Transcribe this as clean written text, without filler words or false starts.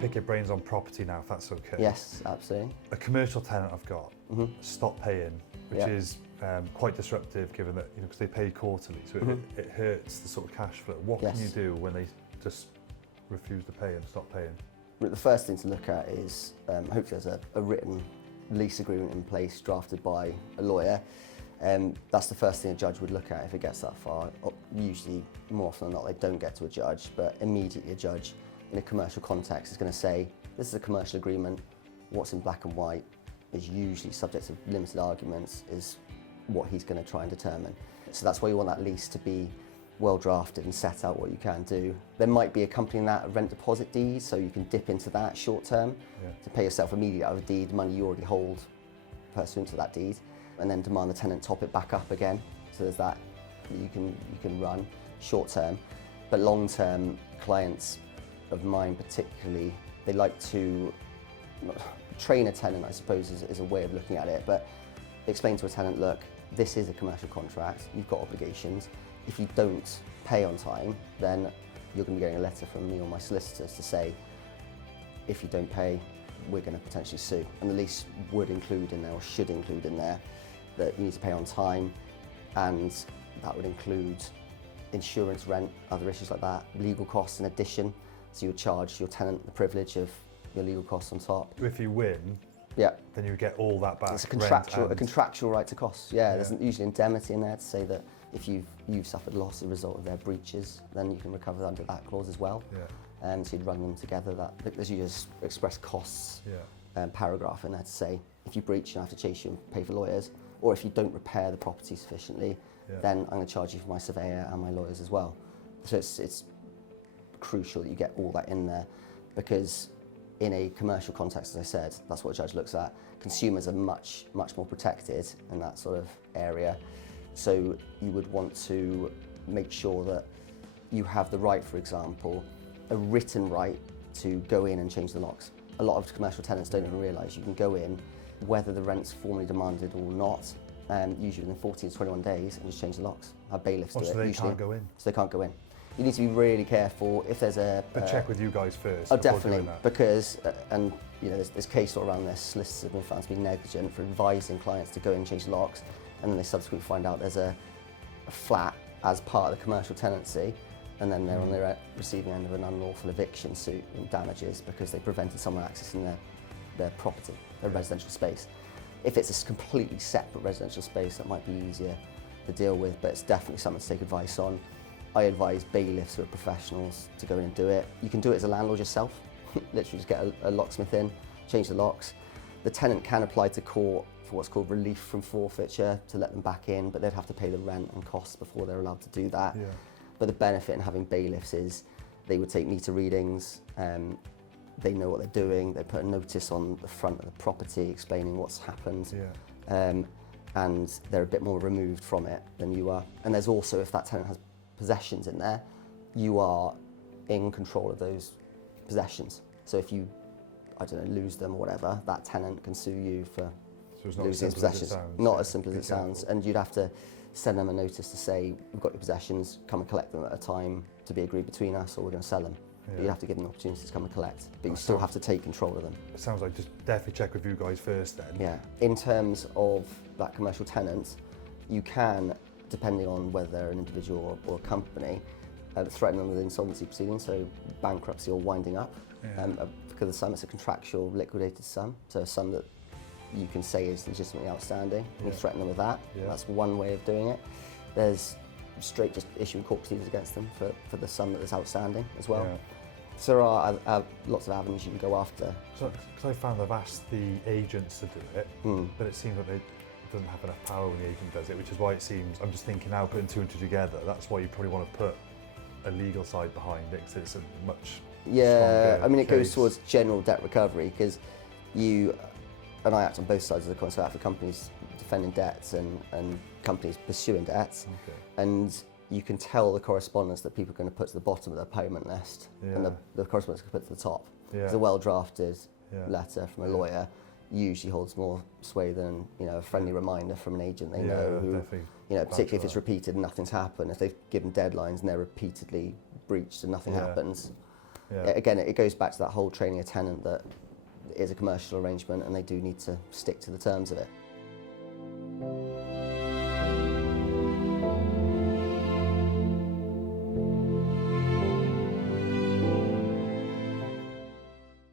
pick your brains on property now, if that's okay. Yes, absolutely. A commercial tenant I've got stopped paying, which is quite disruptive given that, because they pay quarterly, so it hurts the sort of cash flow. What can you do when they just refuse to pay and stop paying? The first thing to look at is hopefully there's a written lease agreement in place drafted by a lawyer. That's the first thing a judge would look at if it gets that far. Usually, more often than not, they don't get to a judge, but immediately a judge in a commercial context is going to say, this is a commercial agreement, what's in black and white is usually subject to limited arguments, is what he's going to try and determine. So that's why you want that lease to be well drafted and set out what you can do. There might be accompanying that a rent deposit deed, so you can dip into that short term to pay yourself immediately out of a deed, money you already hold pursuant to that deed, and then demand the tenant top it back up again. So there's that you can run short term. But long term, clients of mine particularly, they like to train a tenant, I suppose, is a way of looking at it, but explain to a tenant, look, this is a commercial contract, you've got obligations. If you don't pay on time, then you're going to be getting a letter from me or my solicitors to say, if you don't pay, we're going to potentially sue. And the lease would include in there, or should include in there, that you need to pay on time, and that would include insurance, rent, other issues like that, legal costs in addition. So you would charge your tenant the privilege of your legal costs on top. If you win, then you get all that back. It's a contractual right to costs. There's usually indemnity in there to say that if you've suffered loss as a result of their breaches, then you can recover under that clause as well. And so you'd run them together. There's usually an express costs paragraph in there to say, if you breach, you have to chase you and pay for lawyers, or if you don't repair the property sufficiently, then I'm going to charge you for my surveyor and my lawyers as well. So it's crucial that you get all that in there, because in a commercial context, as I said, that's what a judge looks at. Consumers are much more protected in that sort of area. So you would want to make sure that you have the right, for example, a written right to go in and change the locks. A lot of commercial tenants don't even realise you can go in, whether the rent's formally demanded or not, usually within 14 to 21 days, and just change the locks. Have bailiffs do it. So they can't go in? So they can't go in. You need to be really careful if there's a... check with you guys first. Oh, definitely, because, and there's case law around this, solicitors have been found to be negligent for advising clients to go in and change locks, and then they subsequently find out there's a flat as part of the commercial tenancy, and then they're on the receiving end of an unlawful eviction suit and damages because they prevented someone accessing their property, their residential space. If it's a completely separate residential space, that might be easier to deal with, but it's definitely something to take advice on. I advise bailiffs who are professionals to go in and do it. You can do it as a landlord yourself. Literally just get a locksmith in, change the locks. The tenant can apply to court for what's called relief from forfeiture to let them back in, but they'd have to pay the rent and costs before they're allowed to do that. But the benefit in having bailiffs is they would take meter readings, they know what they're doing, they put a notice on the front of the property explaining what's happened, and they're a bit more removed from it than you are. And there's also, if that tenant has possessions in there, you are in control of those possessions. So if you, I don't know, lose them or whatever, that tenant can sue you for losing his possessions. Not as simple as it sounds. And you'd have to send them a notice to say, we've got your possessions, come and collect them at a time to be agreed between us, or we're going to sell them. But you have to give them an opportunity to come and collect, but you still have to take control of them. It sounds like just definitely check with you guys first then. Yeah. In terms of that commercial tenant, you can, depending on whether they're an individual or a company, threaten them with insolvency proceedings, so bankruptcy or winding up. Because the sum, it's a contractual liquidated sum, so a sum that you can say is legitimately outstanding, and you threaten them with that. That's one way of doing it. There's straight just issuing court proceedings against them for the sum that is outstanding as well. So there are lots of avenues you can go after. Because I found I've asked the agents to do it, but it seems like it doesn't have enough power when the agent does it, which is why it seems, I'm just thinking now, putting two and two together, that's why you probably want to put a legal side behind it, because it's a much stronger I mean, it case. goes towards general debt recovery, because you, and I act on both sides of the coin, so I act for companies defending debts and companies pursuing debts, and you can tell the correspondence that people are going to put to the bottom of their payment list, and the correspondence can put to the top. It's a well-drafted letter from a lawyer usually holds more sway than a friendly reminder from an agent they know who, particularly if it's repeated and nothing's happened. If they've given deadlines and they're repeatedly breached and nothing happens, Yeah. Again, it goes back to that whole training a tenant that it is a commercial arrangement and they do need to stick to the terms of it.